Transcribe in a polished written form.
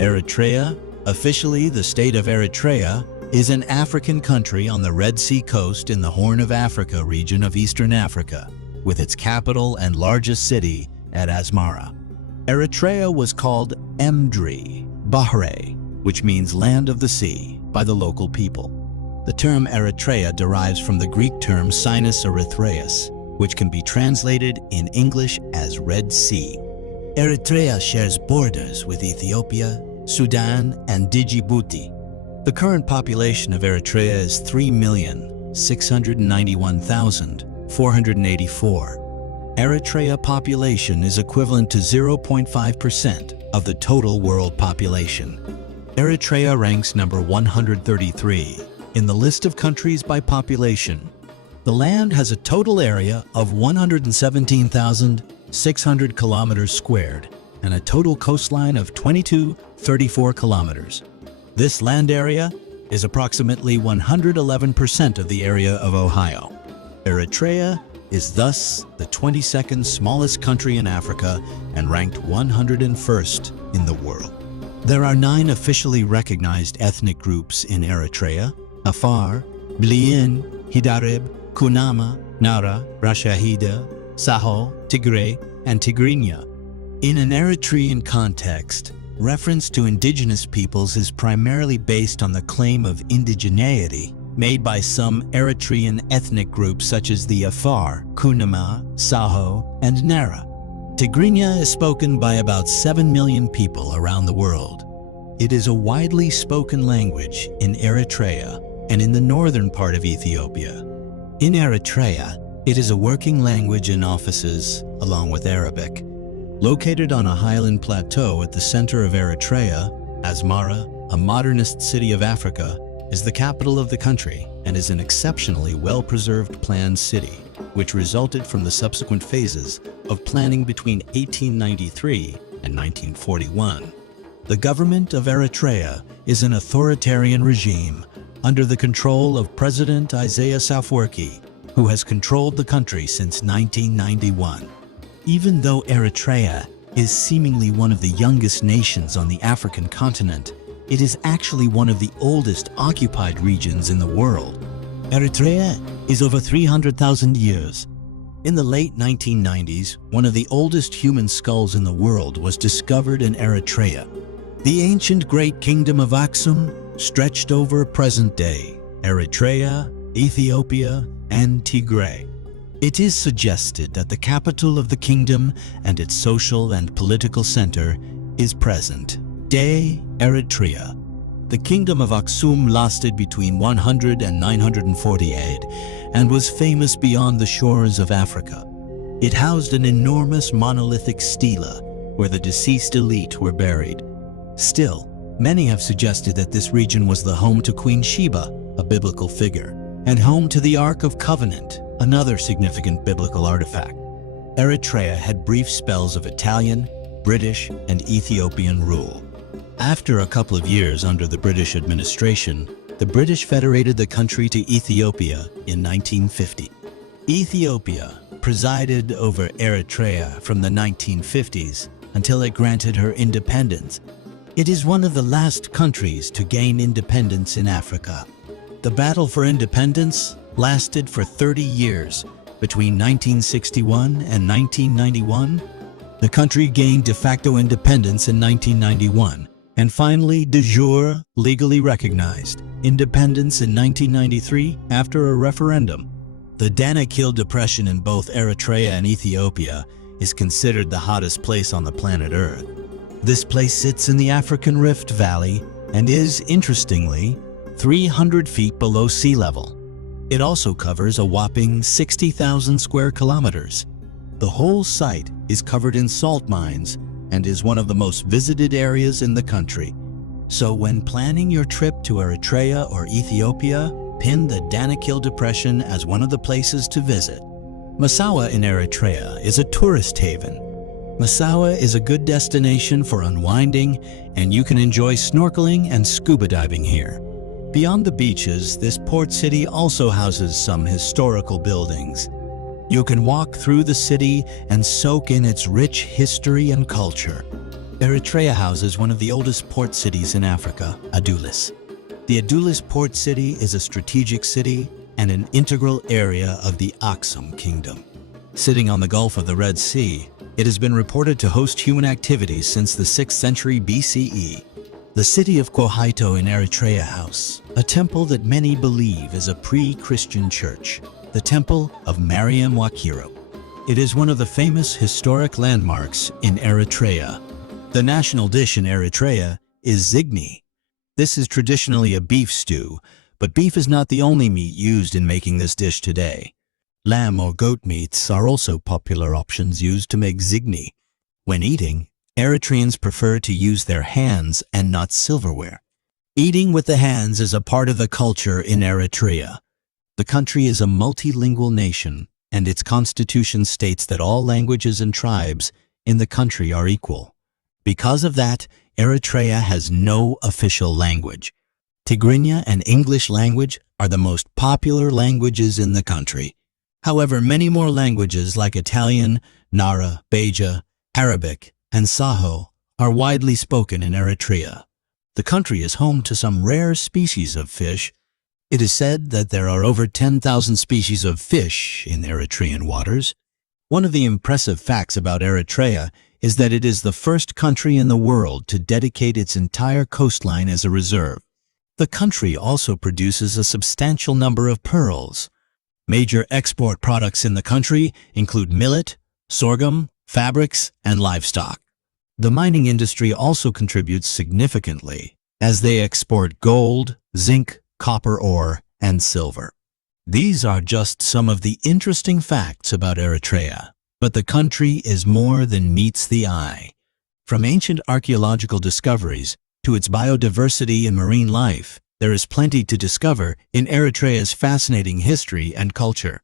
Eritrea, officially the state of Eritrea, is an African country on the Red Sea coast in the Horn of Africa region of Eastern Africa, with its capital and largest city at Asmara. Eritrea was called Emdri, Bahre, which means land of the sea, by the local people. The term Eritrea derives from the Greek term Sinus Erythraeus, which can be translated in English as Red Sea. Eritrea shares borders with Ethiopia, Sudan, and Djibouti. The current population of Eritrea is 3,691,484. Eritrea population is equivalent to 0.5% of the total world population. Eritrea ranks number 133 in the list of countries by population. The land has a total area of 117,600 kilometers squared and a total coastline of 2234 kilometers. This land area is approximately 111% of the area of Ohio. Eritrea is thus the 22nd smallest country in Africa and ranked 101st in the world. There are 9 officially recognized ethnic groups in Eritrea: Afar, Blin, Hidareb, Kunama, Nara, Rashahida, Saho, Tigray, and Tigrinya. In an Eritrean context, reference to indigenous peoples is primarily based on the claim of indigeneity made by some Eritrean ethnic groups such as the Afar, Kunama, Saho, and Nara. Tigrinya is spoken by about 7 million people around the world. It is a widely spoken language in Eritrea and in the northern part of Ethiopia. In Eritrea, it is a working language in offices, along with Arabic. Located on a highland plateau at the center of Eritrea, Asmara, a modernist city of Africa, is the capital of the country and is an exceptionally well-preserved planned city, which resulted from the subsequent phases of planning between 1893 and 1941. The government of Eritrea is an authoritarian regime under the control of President Isaias Afwerki, who has controlled the country since 1991. Even though Eritrea is seemingly one of the youngest nations on the African continent, it is actually one of the oldest occupied regions in the world. Eritrea is over 300,000 years. In the late 1990s, one of the oldest human skulls in the world was discovered in Eritrea. The ancient Great Kingdom of Aksum stretched over present-day Eritrea, Ethiopia, and Tigray. It is suggested that the capital of the kingdom and its social and political center is present-day Eritrea. The kingdom of Aksum lasted between 100 and 948 and was famous beyond the shores of Africa. It housed an enormous monolithic stela where the deceased elite were buried. Still, many have suggested that this region was the home to Queen Sheba, a biblical figure, and home to the Ark of Covenant, another significant biblical artifact. Eritrea had brief spells of Italian, British, and Ethiopian rule. After a couple of years under the British administration, the British federated the country to Ethiopia in 1950. Ethiopia presided over Eritrea from the 1950s until it granted her independence. It is one of the last countries to gain independence in Africa. The battle for independence lasted for 30 years. Between 1961 and 1991, the country gained de facto independence in 1991, and finally de jure legally recognized independence in 1993 after a referendum. The Danakil Depression in both Eritrea and Ethiopia is considered the hottest place on the planet Earth. This place sits in the African Rift Valley and is, interestingly, 300 feet below sea level. It also covers a whopping 60,000 square kilometers. The whole site is covered in salt mines and is one of the most visited areas in the country. So when planning your trip to Eritrea or Ethiopia, pin the Danakil Depression as one of the places to visit. Massawa in Eritrea is a tourist haven. Massawa is a good destination for unwinding, and you can enjoy snorkeling and scuba diving here. Beyond the beaches, this port city also houses some historical buildings. You can walk through the city and soak in its rich history and culture. Eritrea houses one of the oldest port cities in Africa, Adulis. The Adulis port city is a strategic city and an integral area of the Aksum Kingdom. Sitting on the Gulf of the Red Sea, it has been reported to host human activities since the 6th century BCE. The city of Kohaito in Eritrea house, a temple that many believe is a pre-Christian church, the Temple of Mariam Wakiro. It is one of the famous historic landmarks in Eritrea. The national dish in Eritrea is zigni. This is traditionally a beef stew, but beef is not the only meat used in making this dish today. Lamb or goat meats are also popular options used to make zigni. When eating, Eritreans prefer to use their hands and not silverware. Eating with the hands is a part of the culture in Eritrea. The country is a multilingual nation, and its constitution states that all languages and tribes in the country are equal. Because of that, Eritrea has no official language. Tigrinya and English language are the most popular languages in the country. However, many more languages like Italian, Nara, Beja, Arabic, and Saho are widely spoken in Eritrea. The country is home to some rare species of fish. It is said that there are over 10,000 species of fish in Eritrean waters. One of the impressive facts about Eritrea is that it is the first country in the world to dedicate its entire coastline as a reserve. The country also produces a substantial number of pearls. Major export products in the country include millet, sorghum, fabrics, and livestock. The mining industry also contributes significantly, as they export gold, zinc, copper ore, and silver. These are just some of the interesting facts about Eritrea, but the country is more than meets the eye. From ancient archaeological discoveries to its biodiversity and marine life, there is plenty to discover in Eritrea's fascinating history and culture.